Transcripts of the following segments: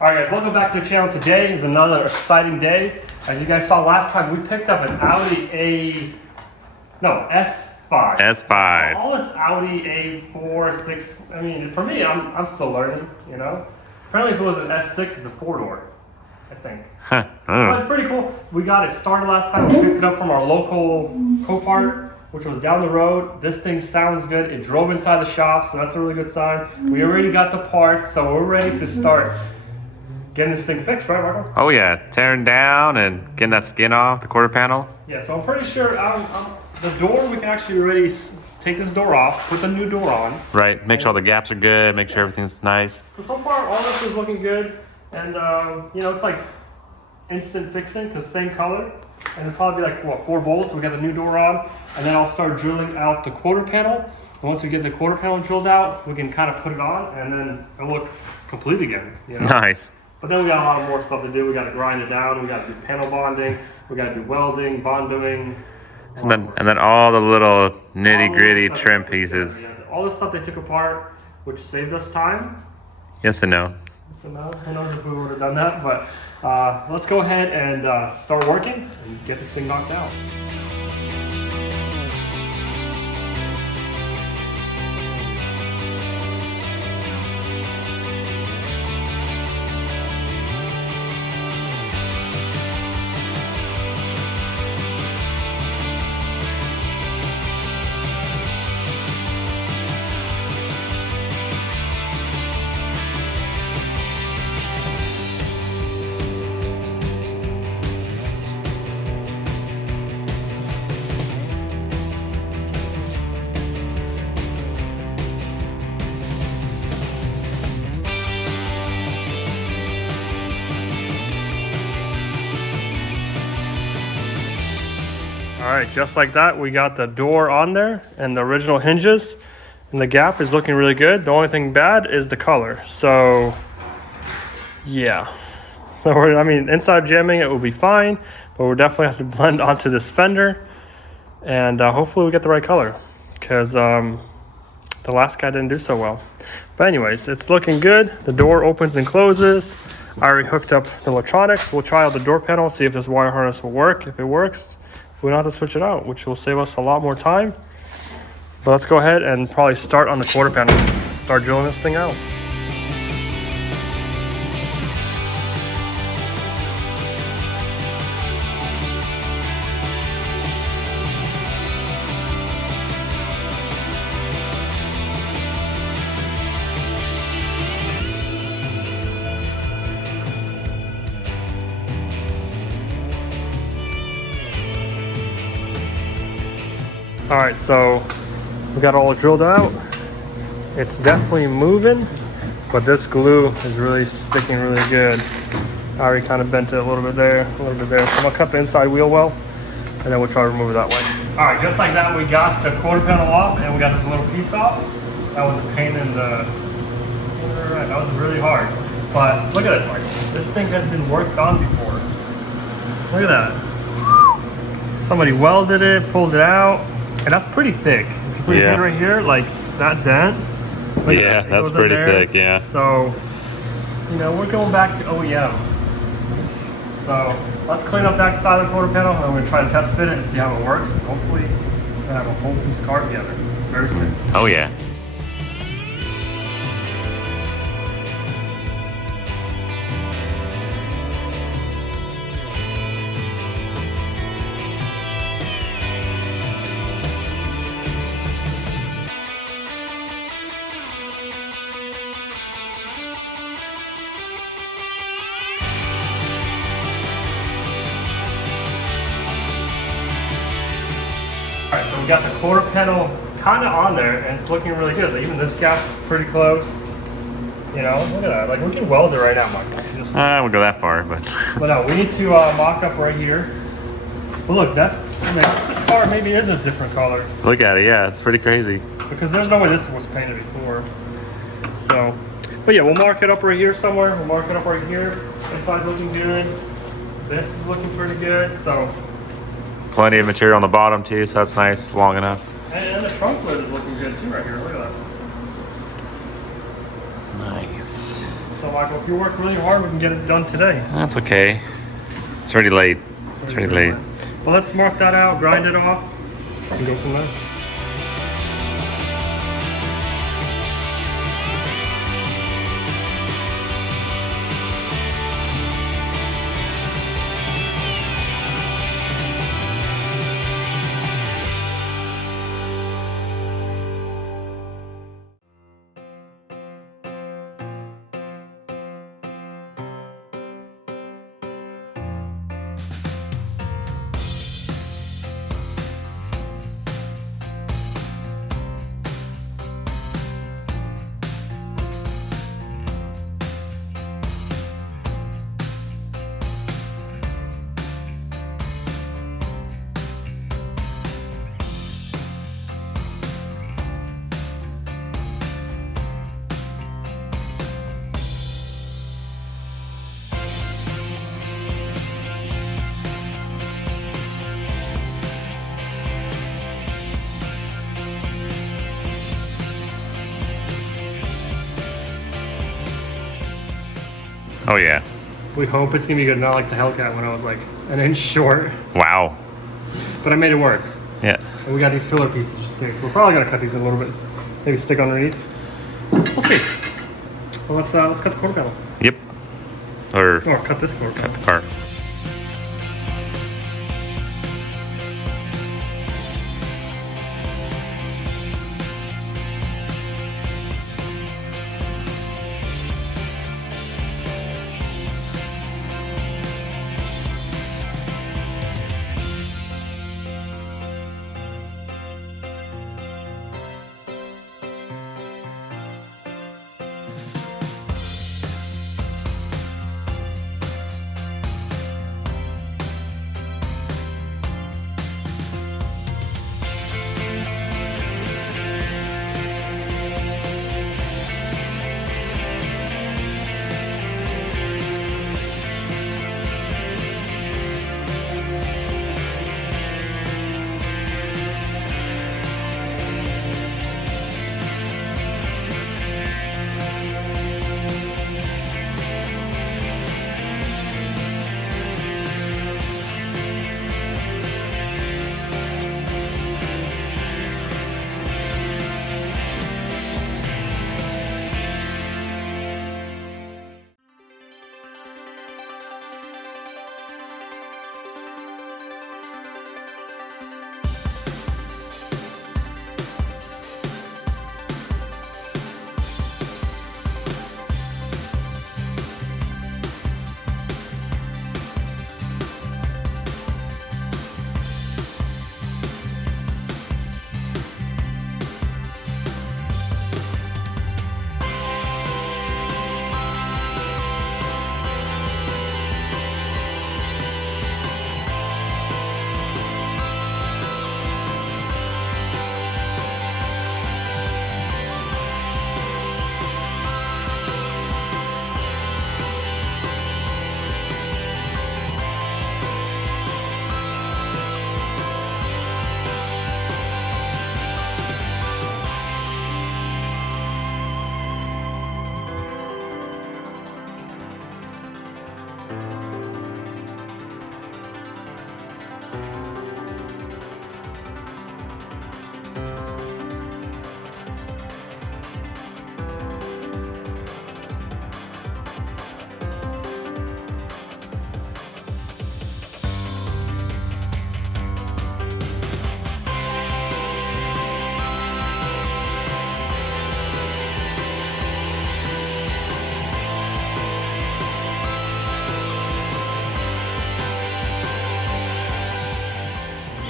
Alright guys, welcome back to the channel. Today is another exciting day. As you guys saw last time, we picked up an Audi S5. S5. All this Audi A4, 6, I mean, for me, I'm still learning, you know? Apparently if it was an S6, it's a 4-door, I think. Huh. But it's pretty cool. We got it started last time. We picked it up from our local Copart, which was down the road. This thing sounds good. It drove inside the shop, so that's a really good sign. We already got the parts, so we're ready to start getting this thing fixed, right, Marco? Oh yeah, tearing down and getting that skin off the quarter panel. Yeah, so I'm pretty sure the door, we can actually already take this door off, put the new door on. Right, make sure all the gaps are good, make sure everything's nice. So far, all this is looking good. And, you know, it's like instant fixing because same color. And it'll probably be like, what, 4 bolts. We got the new door on. And then I'll start drilling out the quarter panel. And once we get the quarter panel drilled out, we can kind of put it on and then it'll look complete again. You know? Nice. But then we got a lot more stuff to do. We got to grind it down. We got to do panel bonding. We got to do welding, bonding. And then all the little nitty gritty trim pieces. Yeah, all the stuff they took apart, which saved us time. Yes and no. So now, who knows if we would have done that, but let's go ahead and start working and get this thing knocked out. All right, just like that, we got the door on there and the original hinges, and the gap is looking really good. The only thing bad is the color. So, yeah. So, I mean, inside jamming, it will be fine, but we'll definitely have to blend onto this fender, and hopefully we get the right color, because the last guy didn't do so well. But anyways, it's looking good. The door opens and closes. I already hooked up the electronics. We'll try out the door panel, see if this wire harness will work. If it works, we don't have to switch it out, which will save us a lot more time. But let's go ahead and probably start on the quarter panel. Start drilling this thing out. All right, so we got it all drilled out. It's definitely moving, but this glue is really sticking really good. I already kind of bent it a little bit there, a little bit there. So I'm gonna cut the inside wheel well, and then we'll try to remove it that way. All right, just like that, we got the quarter panel off, and we got this little piece off. That was a pain in the, that was really hard. But look at this, Mike. This thing has been worked on before. Look at that. Somebody welded it, pulled it out. And that's pretty thick. If you put your hand right here, like that dent. Yeah, that's pretty thick, yeah. So, you know, we're going back to OEM. So, let's clean up that side of the quarter panel, and we're going to try to test fit it and see how it works. And hopefully, we're going to have a whole piece of car together very soon. Oh yeah. Alright, so we got the quarter panel kind of on there, and it's looking really good. Even this gap's pretty close. You know, look at that. Like, we can weld it right now, Mark. I won't go that far, but... But no, we need to mock up right here. But look, I mean, this car maybe is a different color. Look at it, yeah, it's pretty crazy. Because there's no way this was painted before. So, but yeah, we'll mark it up right here somewhere. We'll mark it up right here. Inside's looking good. This is looking pretty good, so... Plenty of material on the bottom too, so that's nice. It's long enough. And the trunk lid is looking good too right here. Look at that. Nice. So Michael, if you work really hard, we can get it done today. That's okay. It's already late. It's already late. Well, let's mark that out, grind it off, and go from there. Oh yeah. We hope it's gonna be good, not like the Hellcat when I was like an inch short. Wow. But I made it work. Yeah. And we got these filler pieces just in case. We're probably gonna cut these in a little bit. Maybe stick underneath. We'll see. Well, let's cut the quarter panel. Yep. Or cut this quarter panel. cut the part.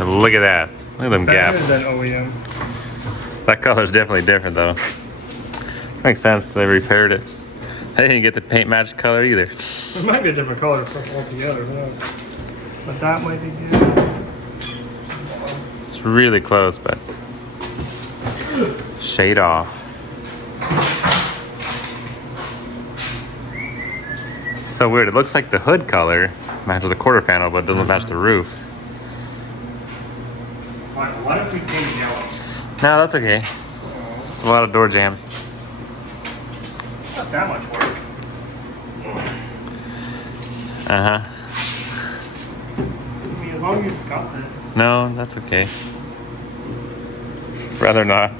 And look at that. Look at them Better gaps. than OEM. That color's definitely different though. Makes sense, they repaired it. They didn't get the paint match color either. It might be a different color altogether, who knows? But that might be good. It's really close, but shade off. So weird, it looks like the hood color matches the quarter panel, but doesn't match the roof. Michael, what if we paint yellow? No, that's okay. It's a lot of door jams. Not that much work. Uh-huh. I mean, as long as you scuff it. No, that's okay. Rather not.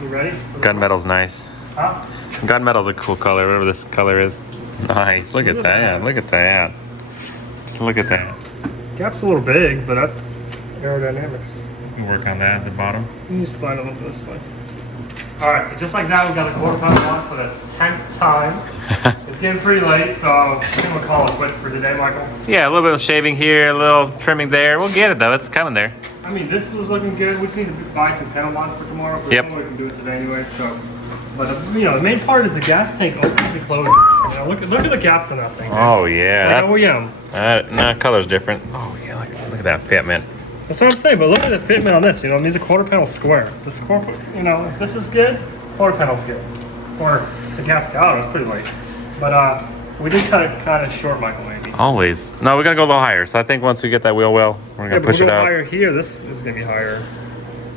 You ready? Gunmetal's nice. Huh? Gunmetal's a cool color, whatever this color is. Nice. Look at that. Look at that. Just look at that. Gap's a little big, but that's aerodynamics. You can work on that at the bottom. You just slide it over this way. Alright, so just like that, we got the Quarterpanel on for the 10th time. It's getting pretty late, so I think we'll call it quits for today, Michael. Yeah, a little bit of shaving here, a little trimming there. We'll get it though. It's coming there. I mean, this was looking good. We just need to buy some panel bond for tomorrow, so yep. we can do it today anyway. So, but you know, the main part is the gas tank opens and closes. You know, look at the gaps in that thing. Oh yeah, like that's OEM. Nah, color's different. Oh yeah, look at that fitment. That's what I'm saying. But look at the fitment on this. You know, these are Quarterpanel square. The you know, if this is good, Quarterpanel's good. Or the gas God, it's pretty late. But we did cut it kind of short, Michael, maybe. Always. No, we gotta go a little higher. So I think once we get that wheel well, we're gonna push it out. Higher here. This is gonna be higher.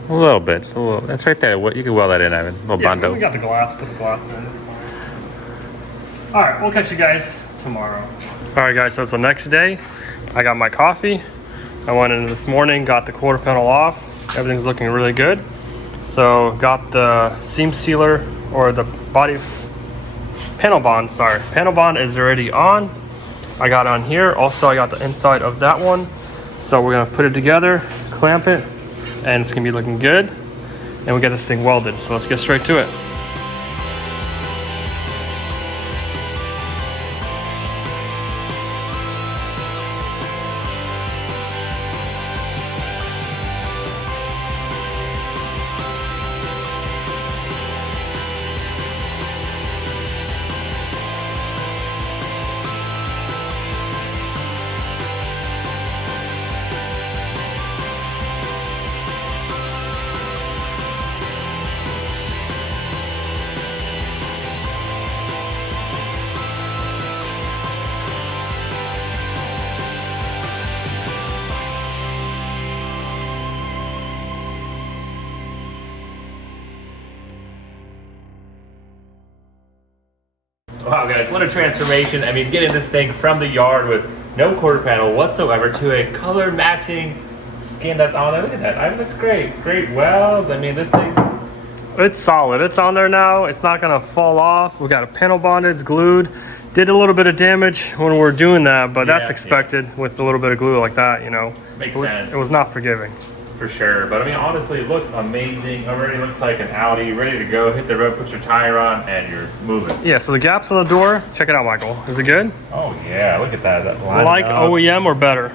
A little bit, just a little. That's right there. You can weld that in, Ivan. A little bondo. We got the glass. Put the glass in. All right, we'll catch you guys tomorrow. All right, guys. So it's the next day. I got my coffee. I went in this morning, got the Quarterpanel off. Everything's looking really good. So got the seam sealer or the body panel bond. Sorry, panel bond is already on. I got on here. Also, I got the inside of that one. So we're gonna put it together, clamp it, and it's gonna be looking good. And we get this thing welded. So let's get straight to it. Wow, guys, what a transformation. I mean, getting this thing from the yard with no quarter panel whatsoever to a color matching skin that's on there. Look at that. I mean, looks great. Great wells. I mean, this thing. It's solid. It's on there now. It's not going to fall off. We got a panel bonded. It's glued. Did a little bit of damage when we were doing that, but that's expected with a little bit of glue like that, you know. Makes sense. It was not forgiving. For sure. But I mean, honestly, it looks amazing. Already looks like an Audi, ready to go. Hit the road, put your tire on, and you're moving. Yeah, so the gaps on the door, check it out, Michael. Is it good? Oh, yeah. Look at that. That line like up. OEM or better?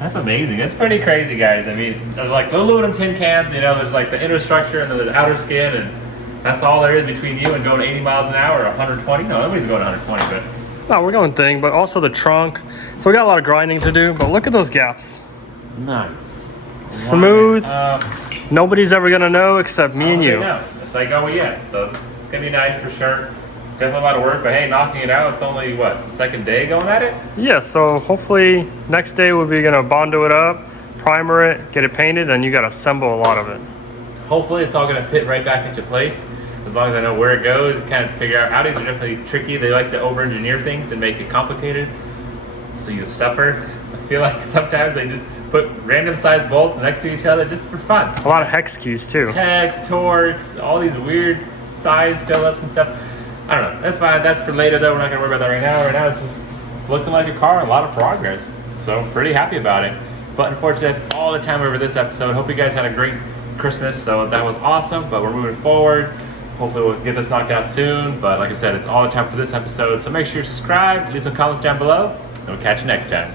That's amazing. It's pretty crazy, guys. I mean, like the aluminum tin cans, you know, there's like the inner structure and then the outer skin, and that's all there is between you and going 80 miles an hour or 120. No, nobody's going 120, but. No, we're going thing, but also the trunk. So we got a lot of grinding to do, but look at those gaps. Nice. Smooth. Nobody's ever gonna know except me and you. No. It's like, oh yeah. So it's gonna be nice for sure. Definitely a lot of work, but hey, knocking it out. It's only what, the second day going at it? Yeah. So hopefully next day we'll be gonna bondo it up, primer it, get it painted, and you gotta assemble a lot of it. Hopefully it's all gonna fit right back into place. As long as I know where it goes, kind of figure out. Audis are definitely tricky. They like to over-engineer things and make it complicated, so you suffer. I feel like sometimes they just put random size bolts next to each other just for fun. A lot of hex keys too. Hex, Torx, all these weird size Phillips and stuff. I don't know. That's fine. That's for later though. We're not gonna worry about that right now. Right now it's looking like a car and a lot of progress. So I'm pretty happy about it. But unfortunately, that's all the time over this episode. Hope you guys had a great Christmas. So that was awesome. But we're moving forward. Hopefully we'll get this knocked out soon. But like I said, it's all the time for this episode. So make sure you subscribe, leave some comments down below, and we'll catch you next time.